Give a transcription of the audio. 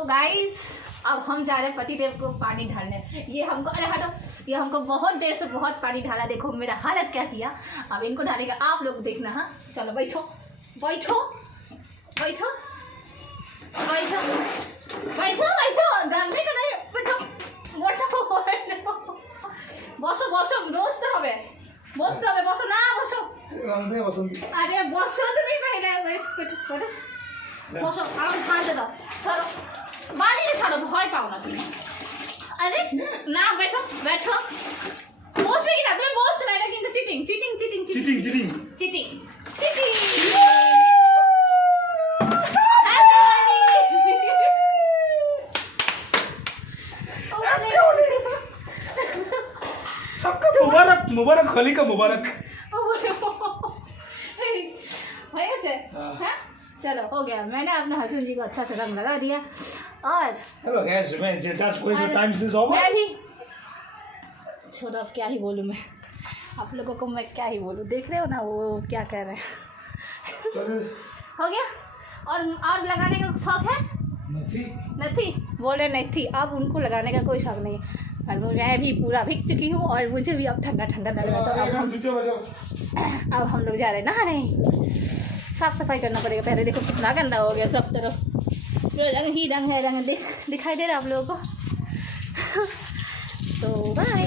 तो गाइस अब हम जा रहे हैं पतिदेव को पानी ढालने। ये हमको, अरे हटो, ये हमको बहुत देर से बहुत पानी ढाला। देखो मेरा हालत क्या किया। अब इनको ढालेगा, आप लोग देखना। हाँ चलो बैठो बैठो बैठो बैठो बैठो बैठो, जानते का नहीं, बैठो बैठो বসো বসো, বসতে হবে বসতে হবে, বসো না বসো, আরে বসো তুমি বাইরে, বসো আমার ঢালতে দাও, ছাড়ো বাড়িতে ছাড়ো, ভয় পাও না তুমি। আরে না বেঠো বেঠো, বসবে কি না তুমি, বসছো না, এটা কিন্তু cheating cheating cheating cheating cheating cheating cheating. सबका मुबारक मुबारक, होली का मुबारक। हाँ चलो हो गया, मैंने अपने हस्बैंड जी को अच्छा से रंग लगा दिया। और हेलो गाइस, मैं जेताज कोई भी टाइम से ओवर। मैं भी छोड़ो, अब क्या ही बोलूँ मैं आप लोगों को, मैं क्या ही बोलूँ, देख रहे हो ना वो क्या कह रहे हैं। हो गया। और लगाने का शौक है? नहीं बोले नहीं थी, अब उनको लगाने का कोई शौक नहीं है। और मैं भी पूरा भीग चुकी हूँ और मुझे भी अब ठंडा ठंडा लग रहा था। अब हम लोग जा रहे हैं नहाने। साफ़ सफाई करना पड़ेगा पहले। देखो कितना गंदा हो गया सब तरफ, रंग ही रंग है, रंग दिखाई दे रहा है आप लोगों को। तो बाय।